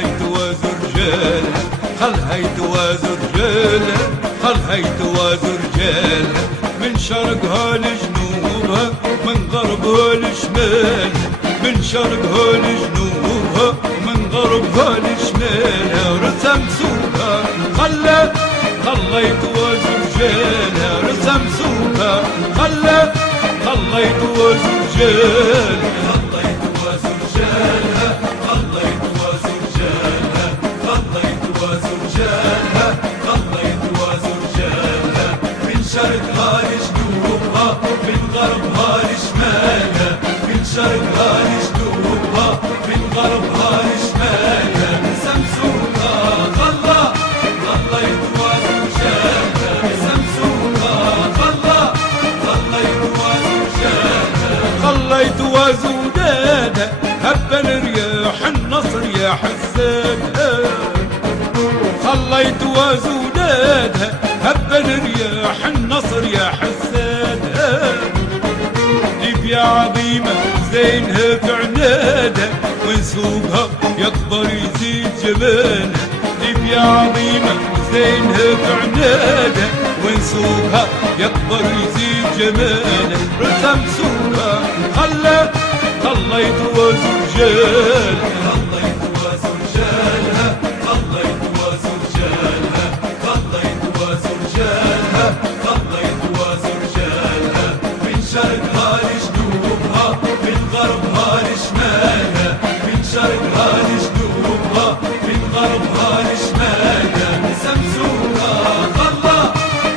خليت وزرجالها خليت وزرجالها خليت وزرجالها من شرقها لجنوبها من غربها لشمالها من شرقها لجنوبها من غربها لشمالها رسم سوقها خليت وزرجالها رسم سوقها خليت وزرجالها خليت وزرجالها خليت وزرجالها خليت وزرجالها خليت وزرجالها من شرقها لجنوبها من غربها لشمالها من شرقها لجنوبها من غربها لشمالها سمسوقها خليت وزرجالها سمسوقها خليت وزرجالها خليت وزودادها هبل رياح النصر يا حسادها خليت وزودادها هبل رياح النصر يا حسادها ليبيا عظيمة زينها في عنادها ونسوقها يكبر يزيد جمالها ليبيا عظيمة زينها في عنادها ونسوقها يكبر يزيد جمالها رسم سوقها خليت وزرجالها خليت وزرجالها خليت وزرجالها خليت وزرجالها خليت وزرجالها من شرقها لجنوبها من غربها لشمالها من شرقها لجنوبها من غربها لشمالها سمسوقها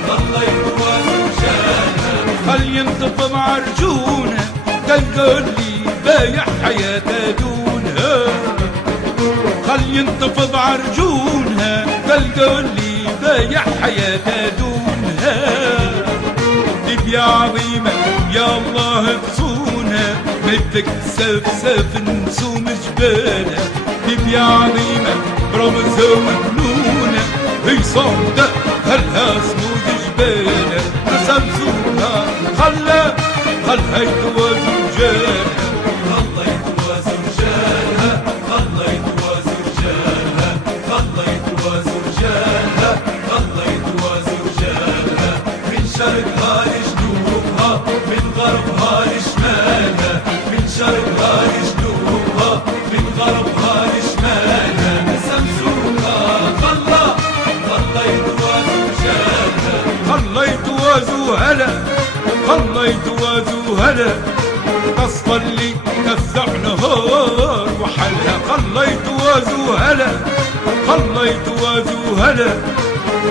خليت وزرجالها خل ينطف معرجونها قال لي بايع حياته دونها خل ينطف بعرجونها قال لي بايع حياته دونها ليبيا عظيمة يا الله تصونها مثلك سف نسوم جبالها ليبيا عظيمة برمزها وجنونها هي صعدة هلها صمود جبالها رسم سوقها خليت وزرجالها خليت وزرجالها خليت وزرجالها خليت وزرجالها خليت وزرجالها من شرقها لجنوبها من غربها لشمالها من شرقها لجنوبها من غربها لشمالها سمسوقها خليت وزرجالها خليت وزوهلا خليت وزوهلا تصفى اللي تفزع نهار وحلها خليت وزوهلا خليت وزوهلا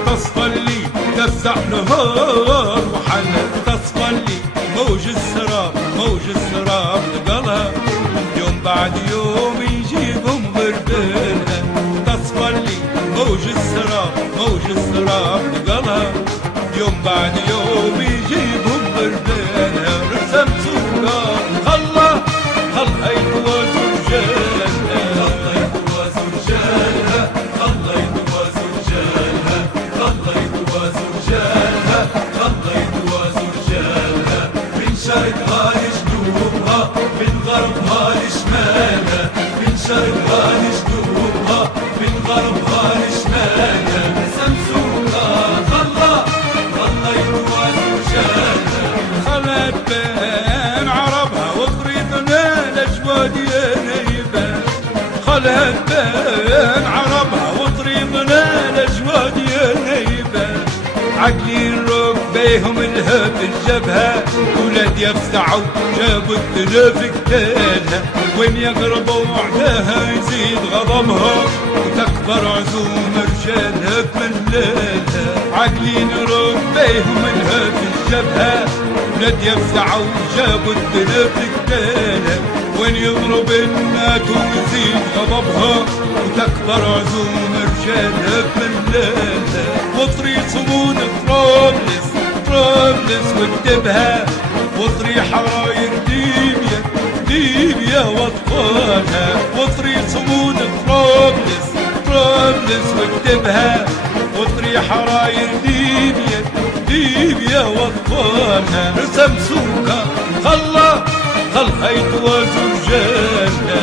تصفى اللي تفزع نهار وحلها تصفى اللي موج السراب تقلها يوم بعد يوم يجيبهم غربالها تصفى اللي موج السراب تقلها يوم بعد يوم يجيبهم غربالها رسم سوقها خليت وزرجالها خليت وزرجالها خليت وزرجالها خليت وزرجالها خليت وزرجالها من شرقها لجنوبها من غربها لشمالها من شرقها لجنوبها من غربها لشمالها سمسوقها خليت وزرجالها خلت بين عربها وطريقنا لجواد يا نيبة خلت بين عربها وطريقنا لجواد يا نيبة عقلين ربيهم الهب الجبهة ولاد يفزعوا جابوا التلاف قتالها وين يقربوا وعداها يزيد غضبها وتكبر عزوم رجالها بملالها عقلين ربيهم الهب الجبهة ولاد يفزعوا جابوا التلاف قتالها وين يضرب النات ويزيد غضبها وتكبر عزوم رجالها بملالها وطري صمود طرابلس والدبها وطري حراير ليبيا واطفالها وطري صمود طرابلس والدبها وطري حراير ليبيا واطفالها رسم سوقها خليت وزرجالها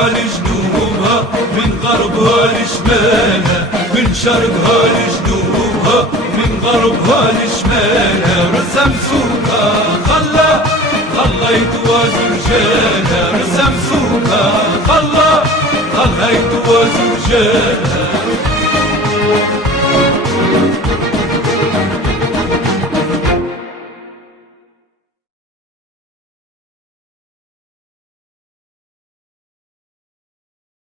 شمالها لجنوبها من غربها لشمالها من شرقها لجنوبها من غربها لشمالها رسم سوقها خلى يتوازي رجالها رسم سوقها خلى يتوازي رجالها